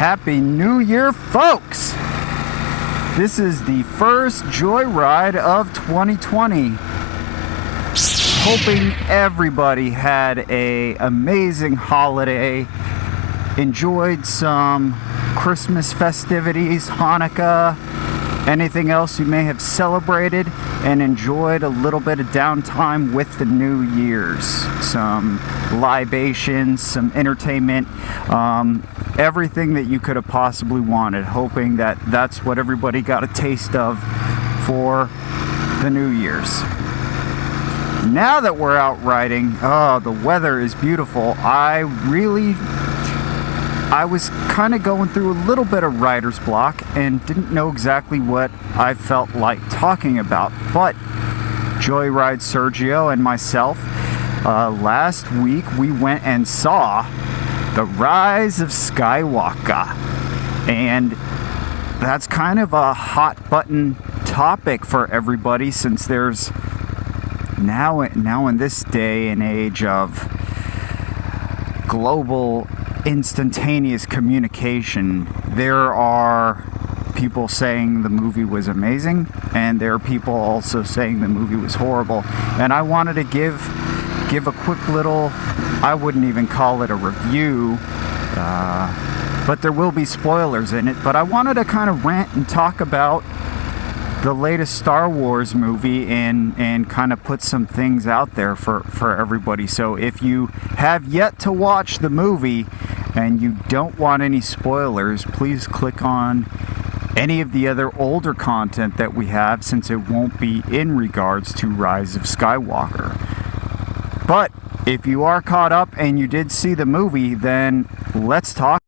Happy New Year, folks! This is the first Joyride of 2020. Hoping everybody had an amazing holiday, enjoyed some Christmas festivities, Hanukkah, anything else you may have celebrated, and enjoyed a little bit of downtime with the New Year's. Some libations, some entertainment, everything that you could have possibly wanted, hoping that that's what everybody got a taste of for the New Year's. Now that we're out riding, the weather is beautiful. I was kind of going through a little bit of writer's block and didn't know exactly what I felt like talking about. But Joyride Sergio and myself, last week we went and saw The Rise of Skywalker. And that's kind of a hot button topic for everybody, since there's now in this day and age of global instantaneous communication, there are people saying the movie was amazing, and there are people also saying the movie was horrible. And I wanted to give a quick little, I wouldn't even call it a review, but there will be spoilers in it, but I wanted to kind of rant and talk about the latest Star Wars movie and kind of put some things out there for everybody. So if you have yet to watch the movie and you don't want any spoilers, please click on any of the other older content that we have, since it won't be in regards to Rise of Skywalker. But if you are caught up and you did see the movie, then let's talk.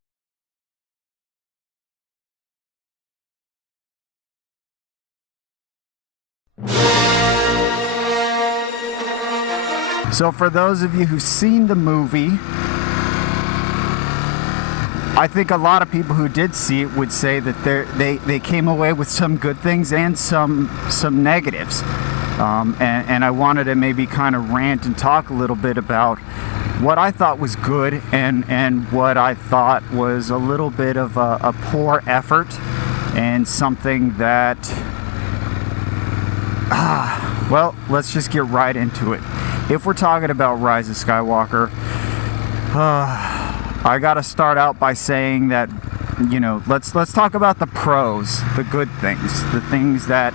So for those of you who've seen the movie, I think a lot of people who did see it would say that they came away with some good things and some negatives. And I wanted to maybe kind of rant and talk a little bit about what I thought was good and what I thought was a little bit of a poor effort, and something that, well, let's just get right into it. If we're talking about Rise of Skywalker, I gotta start out by saying that, you know, let's talk about the pros, the good things, the things that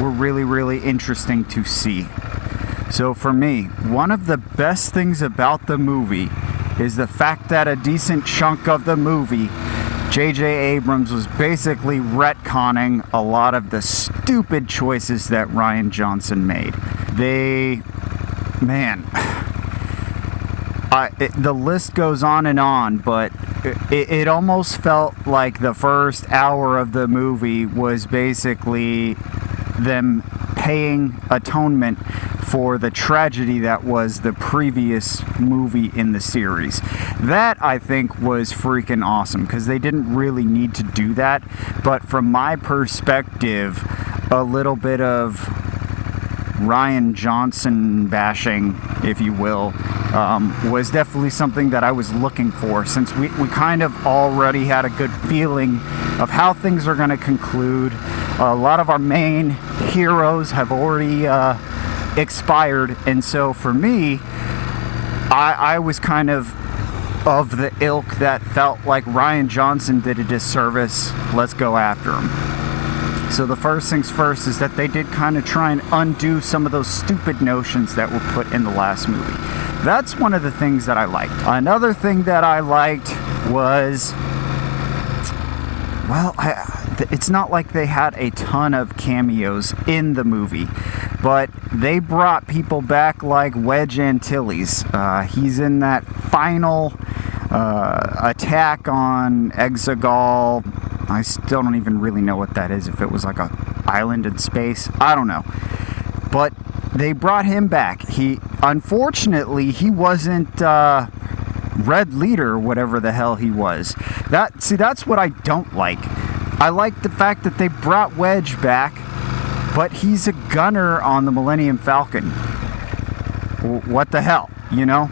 were really interesting to see. So for me, one of the best things about the movie is the fact that a decent chunk of the movie, J.J. Abrams was basically retconning a lot of the stupid choices that Rian Johnson made. The list goes on, but it almost felt like the first hour of the movie was basically them paying atonement for the tragedy that was the previous movie in the series. That, I think, was freaking awesome, because they didn't really need to do that. But from my perspective, a little bit of Rian Johnson bashing, if you will, was definitely something that I was looking for, since we kind of already had a good feeling of how things are going to conclude. A lot of our main heroes have already expired, and so for me, I was kind of the ilk that felt like Rian Johnson did a disservice. Let's go after him. So the first things first is that they did kind of try and undo some of those stupid notions that were put in the last movie. That's one of the things that I liked. Another thing that I liked was, well, it's not like they had a ton of cameos in the movie, but they brought people back like Wedge Antilles. He's in that final attack on Exegol. I still don't even really know what that is, if it was like a island in space. I don't know. But they brought him back. Unfortunately, he wasn't Red Leader, whatever the hell he was. That's what I don't like. I like the fact that they brought Wedge back, but he's a gunner on the Millennium Falcon. What the hell, you know?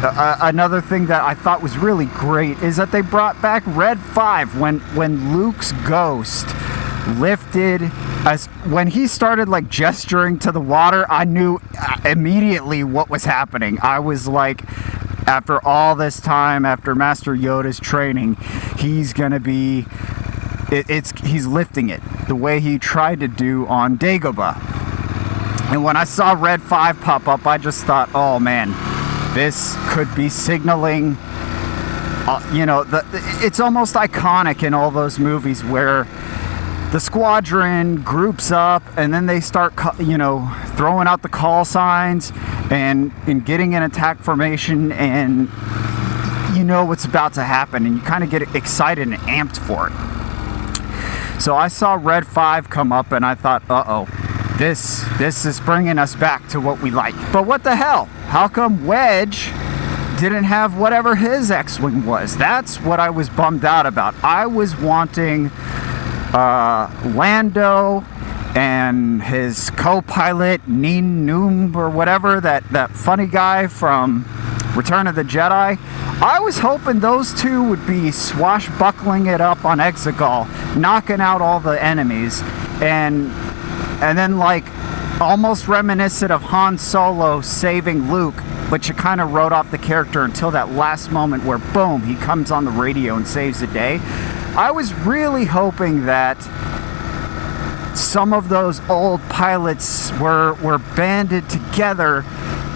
Another thing that I thought was really great is that they brought back Red 5 when Luke's ghost lifted, as when he started like gesturing to the water, I knew immediately what was happening. I was like, after all this time, after Master Yoda's training, he's gonna be, he's lifting it the way he tried to do on Dagobah. And when I saw Red 5 pop up, I just thought, oh man, this could be signaling, you know, it's almost iconic in all those movies where the squadron groups up and then they start, you know, throwing out the call signs and getting in attack formation, and you know what's about to happen and you kind of get excited and amped for it. So I saw Red 5 come up and I thought, uh-oh, this is bringing us back to what we like. But what the hell? How come Wedge didn't have whatever his X-Wing was? That's what I was bummed out about. I was wanting Lando and his co-pilot Neen Noom or whatever, that funny guy from Return of the Jedi. I was hoping those two would be swashbuckling it up on Exegol, knocking out all the enemies, and then like almost reminiscent of Han Solo saving Luke, but you kind of wrote off the character until that last moment where boom, he comes on the radio and saves the day. I was really hoping that some of those old pilots were banded together,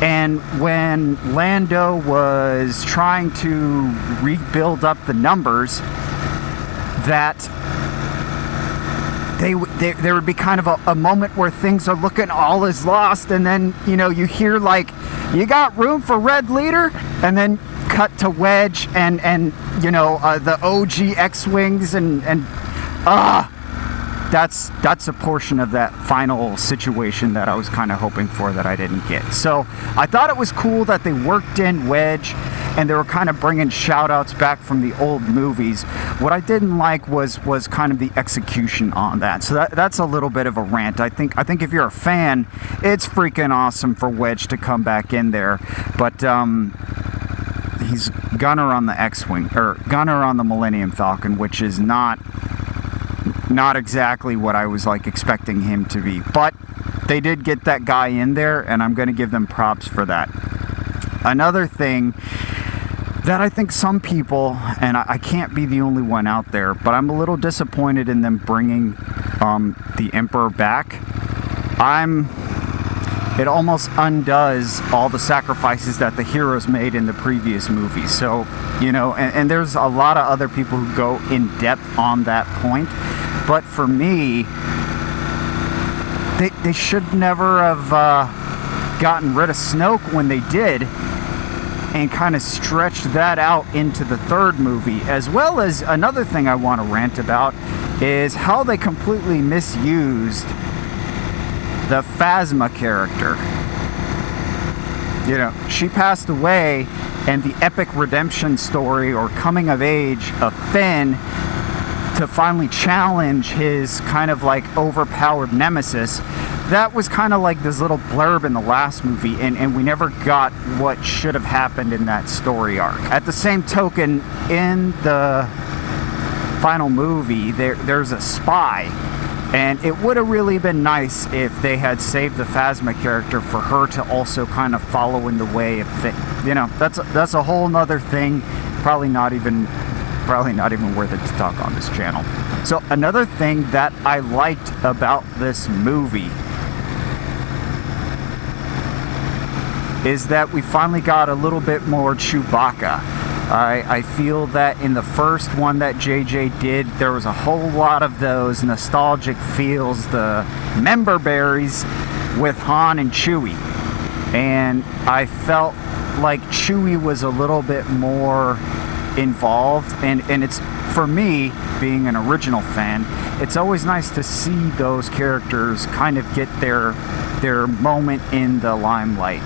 and when Lando was trying to rebuild up the numbers, that there would be kind of a moment where things are looking all is lost, and then, you know, you hear like, you got room for Red Leader, and then cut to Wedge and you know, the OG X-Wings and that's a portion of that final situation that I was kind of hoping for that I didn't get. So I thought it was cool that they worked in Wedge and they were kind of bringing shout outs back from the old movies. What I didn't like was kind of the execution on that. So that's a little bit of a rant. I think if you're a fan, it's freaking awesome for Wedge to come back in there, but he's gunner on the X-Wing, or gunner on the Millennium Falcon, which is not exactly what I was like expecting him to be. But they did get that guy in there, and I'm going to give them props for that. Another thing that I think some people, and I can't be the only one out there, but I'm a little disappointed in them bringing the Emperor back. It almost undoes all the sacrifices that the heroes made in the previous movies. So, you know, and there's a lot of other people who go in depth on that point. But for me, they should never have gotten rid of Snoke when they did, and kind of stretched that out into the third movie. As well as another thing I want to rant about is how they completely misused the Phasma character. You know, she passed away, and the epic redemption story or coming of age of Finn to finally challenge his kind of like overpowered nemesis, that was kind of like this little blurb in the last movie, and we never got what should have happened in that story arc. At the same token, in the final movie, there's a spy, and it would have really been nice if they had saved the Phasma character for her to also kind of follow in the way of Finn. You know, that's a whole nother thing, probably not even worth it to talk on this channel. So another thing that I liked about this movie is that we finally got a little bit more Chewbacca. I feel that in the first one that JJ did, there was a whole lot of those nostalgic feels, the member berries with Han and Chewie. And I felt like Chewie was a little bit more involved, and it's, for me, being an original fan, it's always nice to see those characters kind of get their moment in the limelight.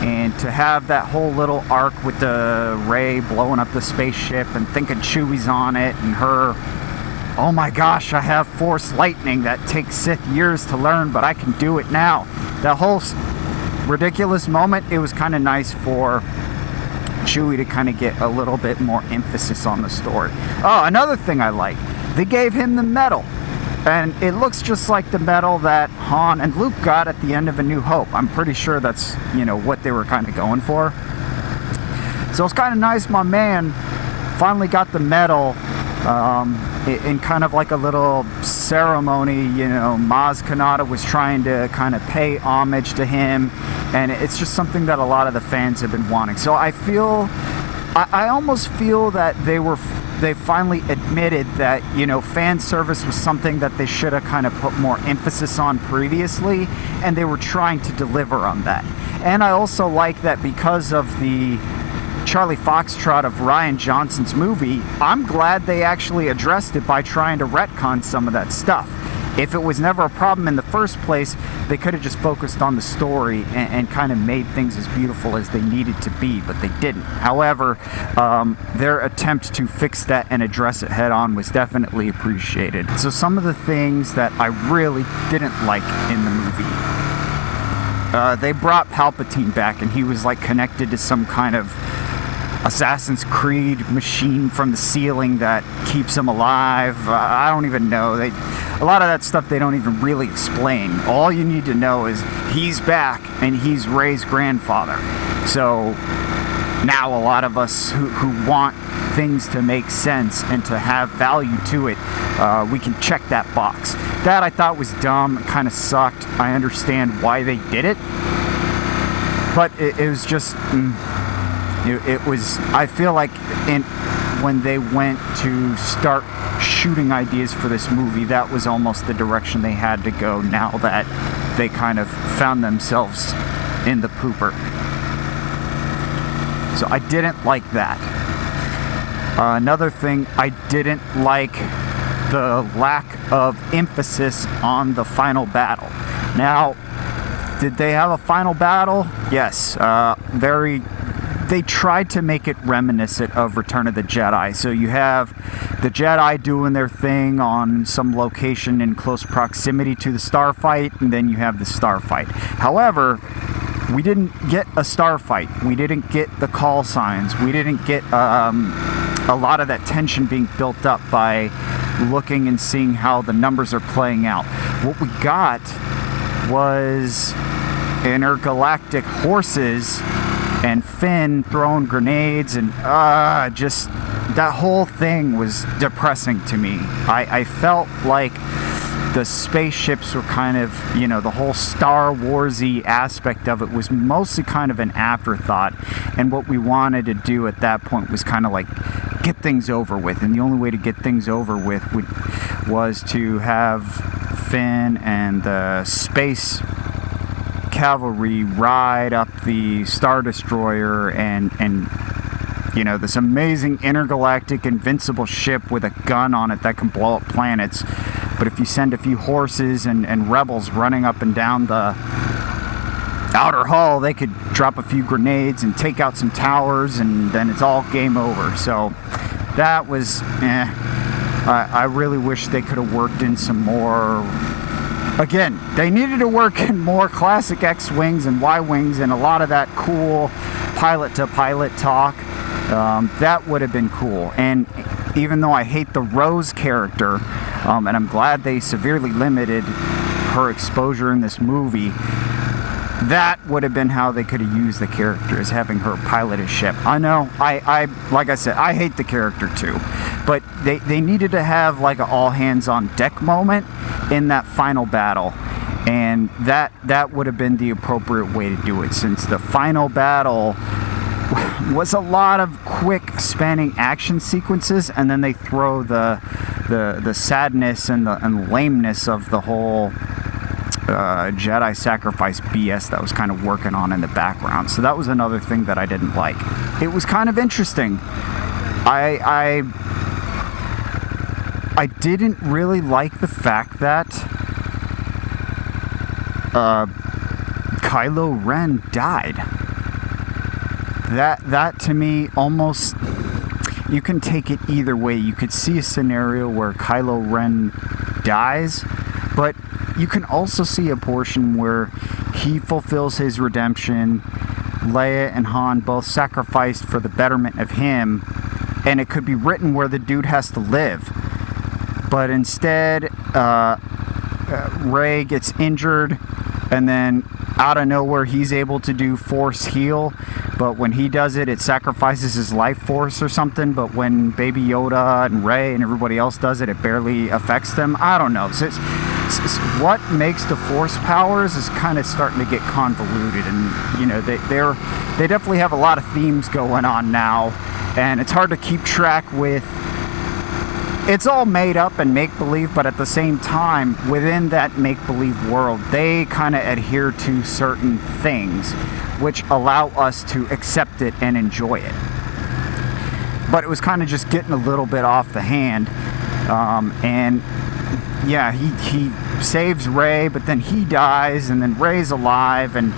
And to have that whole little arc with the Rey blowing up the spaceship and thinking Chewie's on it, and her, oh my gosh, I have Force lightning that takes Sith years to learn, but I can do it now. That whole ridiculous moment, it was kind of nice for Chewie to kind of get a little bit more emphasis on the story. Oh, another thing I like, they gave him the medal. And it looks just like the medal that Han and Luke got at the end of A New Hope. I'm pretty sure that's, you know, what they were kind of going for. So it's kind of nice my man finally got the medal in kind of like a little ceremony. You know, Maz Kanata was trying to kind of pay homage to him. And it's just something that a lot of the fans have been wanting. So I feel, I almost feel that they finally admitted that, you know, fan service was something that they should have kind of put more emphasis on previously, and they were trying to deliver on that. And I also like that because of the Charlie Foxtrot of Rian Johnson's movie, I'm glad they actually addressed it by trying to retcon some of that stuff. If it was never a problem in the first place, they could have just focused on the story and kind of made things as beautiful as they needed to be, but they didn't. However, their attempt to fix that and address it head on was definitely appreciated. So some of the things that I really didn't like in the movie, they brought Palpatine back, and he was like connected to some kind of Assassin's Creed machine from the ceiling that keeps him alive. I don't even know. A lot of that stuff they don't even really explain. All you need to know is he's back and he's Rey's grandfather. So now a lot of us who want things to make sense and to have value to it, we can check that box. That I thought was dumb, kind of sucked. I understand why they did it, but it was just... It was, I feel like when they went to start shooting ideas for this movie, that was almost the direction they had to go now that they kind of found themselves in the pooper. So I didn't like that. Another thing, I didn't like the lack of emphasis on the final battle. Now, did they have a final battle? Yes, they tried to make it reminiscent of Return of the Jedi. So you have the Jedi doing their thing on some location in close proximity to the starfight, and then you have the starfight. However, we didn't get a starfight. We didn't get the call signs. We didn't get a lot of that tension being built up by looking and seeing how the numbers are playing out. What we got was intergalactic horses and Finn throwing grenades, and just that whole thing was depressing to me. I felt like the spaceships were kind of, you know, the whole Star Wars-y aspect of it was mostly kind of an afterthought, and what we wanted to do at that point was kind of like get things over with, and the only way to get things over with was to have Finn and the space cavalry ride up the Star Destroyer and you know, this amazing intergalactic invincible ship with a gun on it that can blow up planets. But if you send a few horses and rebels running up and down the outer hull, they could drop a few grenades and take out some towers, and then it's all game over. So that was I really wish they could have worked in some more. Again, they needed to work in more classic X-Wings and Y-Wings and a lot of that cool pilot-to-pilot talk. That would have been cool. And even though I hate the Rose character, and I'm glad they severely limited her exposure in this movie, that would have been how they could have used the character, as having her pilot a ship. I know, I like I said, I hate the character too. But they needed to have like an all-hands-on-deck moment in that final battle. And that would have been the appropriate way to do it, since the final battle was a lot of quick spanning action sequences, and then they throw the sadness and the lameness of the whole Jedi sacrifice BS that was kind of working on in the background. So that was another thing that I didn't like. It was kind of interesting. I didn't really like the fact that Kylo Ren died. That to me almost, you can take it either way. You could see a scenario where Kylo Ren dies, but you can also see a portion where he fulfills his redemption, Leia and Han both sacrificed for the betterment of him, and it could be written where the dude has to live. But instead, Rey gets injured, and then out of nowhere he's able to do Force heal, but when he does it, it sacrifices his life force or something. But when Baby Yoda and Rey and everybody else does it, it barely affects them. I don't know. So it's what makes the Force powers is kind of starting to get convoluted, and you know they definitely have a lot of themes going on now, and it's hard to keep track with. It's all made up and make-believe, but at the same time, within that make-believe world, they kind of adhere to certain things which allow us to accept it and enjoy it. But it was kind of just getting a little bit off the hand. And yeah, he saves Rey, but then he dies, and then Rey's alive, and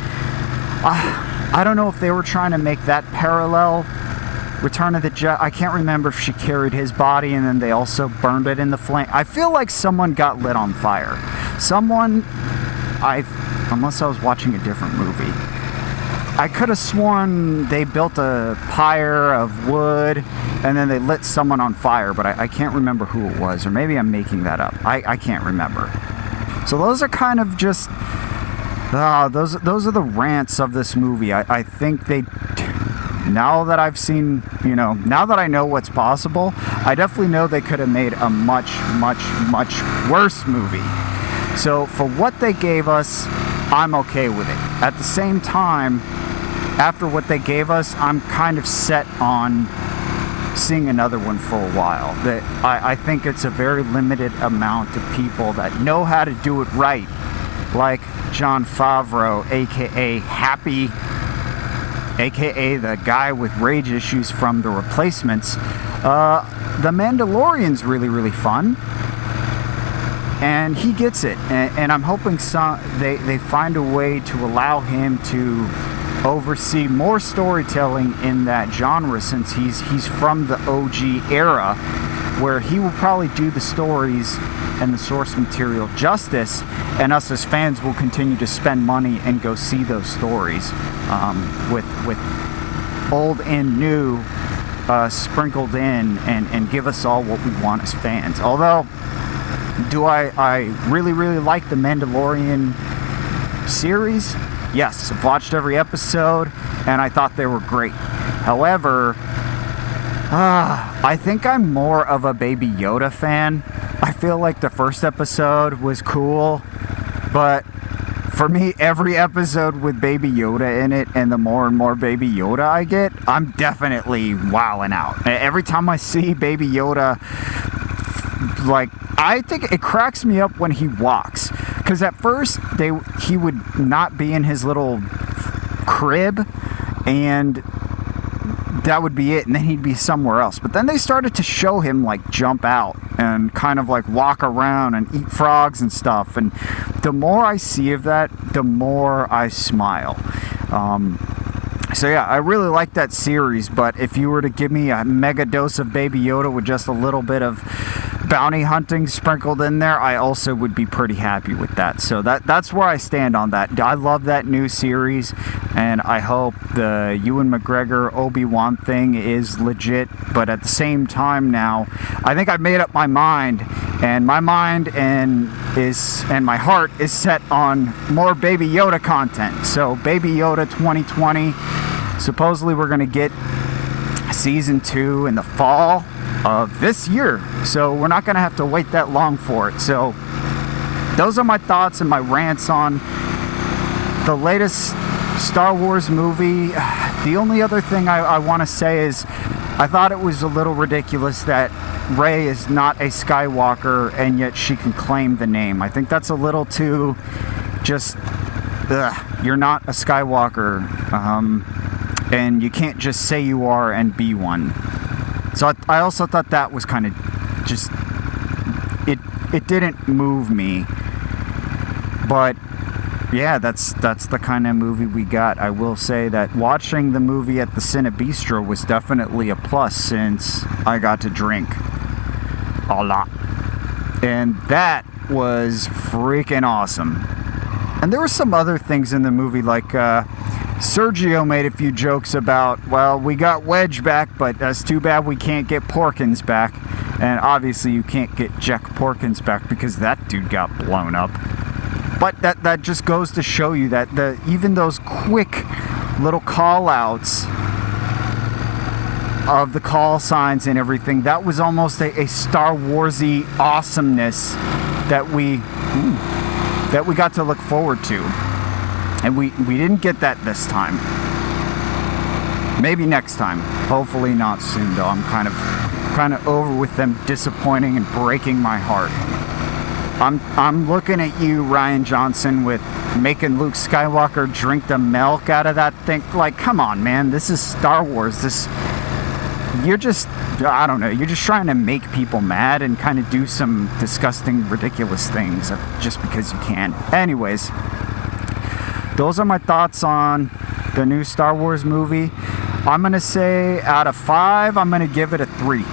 I don't know if they were trying to make that parallel. Return of the Jedi, I can't remember if she carried his body and then they also burned it in the flame. I feel like someone got lit on fire. Unless I was watching a different movie. I could have sworn they built a pyre of wood and then they lit someone on fire, but I can't remember who it was, or maybe I'm making that up. I can't remember. So those are kind of just, those are the rants of this movie. I think they... Now that I've seen, now that I know what's possible, I definitely know they could have made a much, much, much worse movie. So for what they gave us, I'm okay with it. At the same time, after what they gave us, I'm kind of set on seeing another one for a while. I think it's a very limited amount of people that know how to do it right, like Jon Favreau, aka Happy, aka the guy with rage issues from The Replacements. The Mandalorian's really, really fun, and he gets it. And I'm hoping they find a way to allow him to oversee more storytelling in that genre, since he's from the OG era, where he will probably do the stories and the source material justice, and us as fans will continue to spend money and go see those stories, with old and new sprinkled in, and give us all what we want as fans. Although, do I really, really like the Mandalorian series? Yes, I've watched every episode, and I thought they were great. However, I think I'm more of a Baby Yoda fan. I feel like the first episode was cool, but for me, every episode with Baby Yoda in it, and the more and more Baby Yoda I get, I'm definitely wilding out. Every time I see Baby Yoda, like, I think it cracks me up when he walks. Because at first, he would not be in his little crib, and that would be it, and then he'd be somewhere else. But then they started to show him like jump out and kind of like walk around and eat frogs and stuff, and the more I see of that, the more I smile. So yeah, I really like that series, but if you were to give me a mega dose of Baby Yoda with just a little bit of bounty hunting sprinkled in there, I also would be pretty happy with that. So that's where I stand on that. I love that new series, and I hope the Ewan McGregor Obi-Wan thing is legit, but at the same time now, I think I've made up my mind, and my mind and my heart is set on more Baby Yoda content. So Baby Yoda 2020, supposedly we're going to get season 2 in the fall of this year, so we're not going to have to wait that long for it. So those are my thoughts and my rants on the latest Star Wars movie. The only other thing I want to say is I thought it was a little ridiculous that Rey is not a Skywalker and yet she can claim the name. I think that's a little too just, you're not a Skywalker, and you can't just say you are and be one. So I also thought that was kind of just, it didn't move me. But yeah, that's the kind of movie we got. I will say that watching the movie at the Cine Bistro was definitely a plus, since I got to drink a lot. And that was freaking awesome. And there were some other things in the movie, like Sergio made a few jokes about, well, we got Wedge back, but that's too bad we can't get Porkins back. And obviously you can't get Jack Porkins back because that dude got blown up. But that just goes to show you that even those quick little call-outs of the call signs and everything, that was almost a Star Wars-y awesomeness that we got to look forward to. And we didn't get that this time. Maybe next time. Hopefully not soon, though. I'm kind of over with them disappointing and breaking my heart. I'm looking at you, Rian Johnson, with making Luke Skywalker drink the milk out of that thing. Like, come on, man. This is Star Wars. You're just, I don't know, you're just trying to make people mad and kind of do some disgusting, ridiculous things just because you can. Anyways, those are my thoughts on the new Star Wars movie. I'm going to say out of 5, I'm going to give it a 3.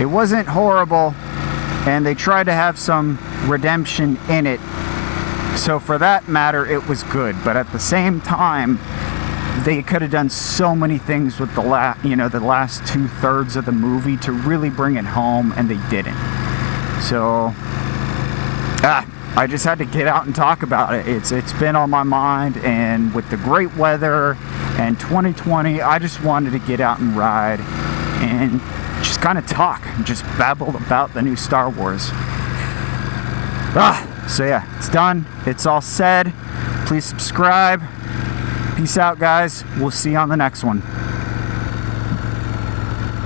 It wasn't horrible, and they tried to have some redemption in it. So for that matter, it was good. But at the same time, they could have done so many things with the last 2/3 of the movie to really bring it home, and they didn't. So, I just had to get out and talk about it. It's been on my mind, and with the great weather and 2020, I just wanted to get out and ride and just kind of talk and just babble about the new Star Wars. So yeah, it's done. It's all said. Please subscribe. Peace out, guys. We'll see you on the next one.